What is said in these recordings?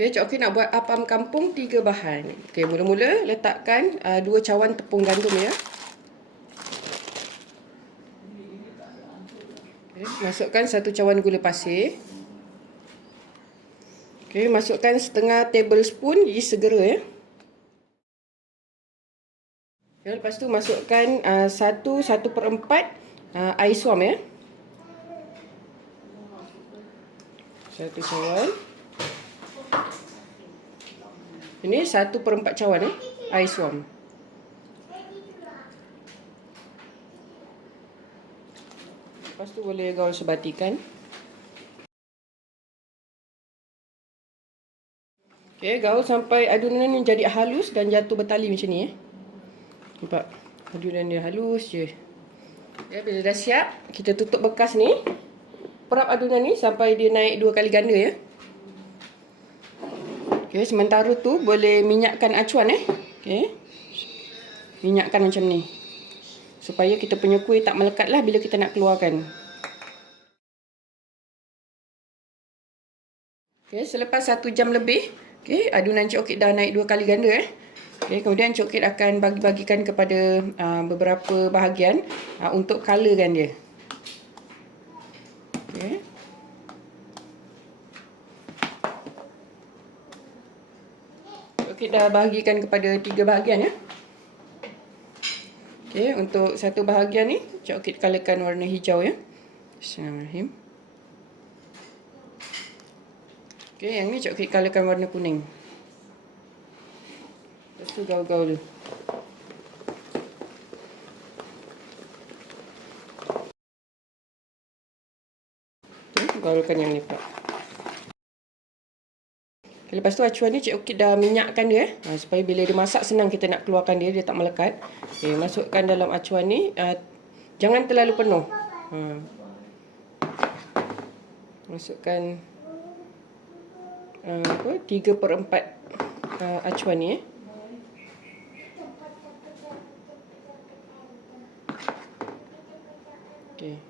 Okay, Cik Okey nak buat apam kampung tiga bahan. Okay, mula-mula letakkan uh, dua cawan tepung gandum ya. Okay, masukkan satu cawan gula pasir. Okay, masukkan setengah tablespoon yeast segera ya. Okay, lepas tu masukkan uh, satu satu per empat uh, air suam ya. Satu cawan. Ini satu per empat cawan eh, air suam. Lepas tu boleh gaul sebatikan. Okay, gaul sampai adunan ni jadi halus dan jatuh bertali macam ni eh. Nampak? Adunan dia halus je. Ya, bila dah siap, kita tutup bekas ni. Perap adunan ni sampai dia naik dua kali ganda ya. Okay, sementara tu boleh minyakkan acuan eh. Okay. Minyakkan macam ni. Supaya kita punya kuih tak melekat lah bila kita nak keluarkan. Okay, selepas satu jam lebih, Okay, adunan Cik Okit dah naik dua kali ganda eh. Okay, kemudian Cik Okit akan bagi-bagikan kepada uh, beberapa bahagian uh, untuk colorkan dia. Okay. Cik Okit dah bahagikan kepada tiga bahagian ya. Okay, untuk satu bahagian ni, Cik Okit colorkan warna hijau ya. Bismillahirrahmanirrahim. Okey, yang ni cok klik colorkan warna kuning. Lepas tu gaul-gaul. Okay, gaulkan yang ni pula. Lepas tu acuan ni Cik Okit dah minyakkan dia. Ha, supaya bila dia masak senang kita nak keluarkan dia. Dia tak melekat. Okay, masukkan dalam acuan ni. Uh, jangan terlalu penuh. Ha. Masukkan uh, apa, 3 per 4 uh, acuan ni. Eh. Okay.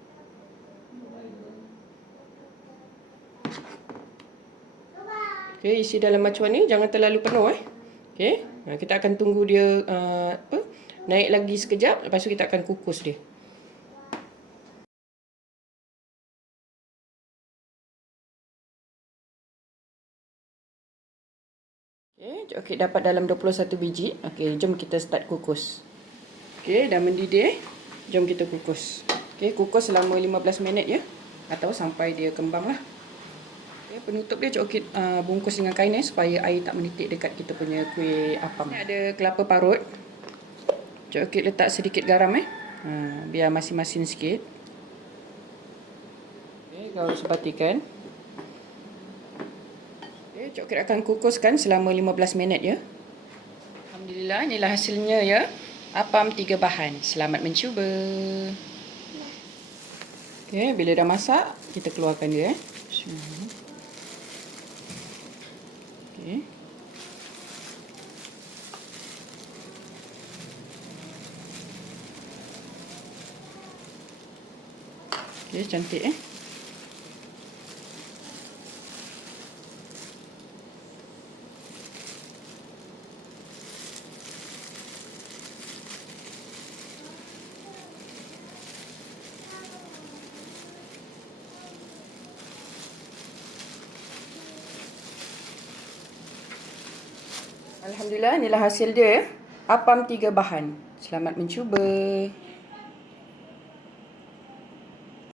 Okay, isi dalam acuan ni jangan terlalu penuh eh. Okay, kita akan tunggu dia uh, apa, naik lagi sekejap. Lepas tu kita akan kukus dia. Okey, okay, dapat dalam 21 biji. Okey, jom kita start kukus. Okey, dah mendidih. Jom kita kukus. Okey, kukus selama 15 minit ya. Atau sampai dia kembang lah. Okey, penutup dia cok okay, uh, bungkus dengan kain eh, supaya air tak menitik dekat kita punya kuih apam. Ini ada kelapa parut. Cok okay, letak sedikit garam eh. Uh, biar masin-masin sikit. Okey, gaul sebatikan. Cik Okit akan kukuskan selama 15 minit ya. Alhamdulillah inilah hasilnya ya. Apam tiga bahan. Selamat mencuba. Okey, bila dah masak, kita keluarkan dia eh. Okey. Okey, cantik eh. Alhamdulillah inilah hasil dia. Apam tiga bahan. Selamat mencuba.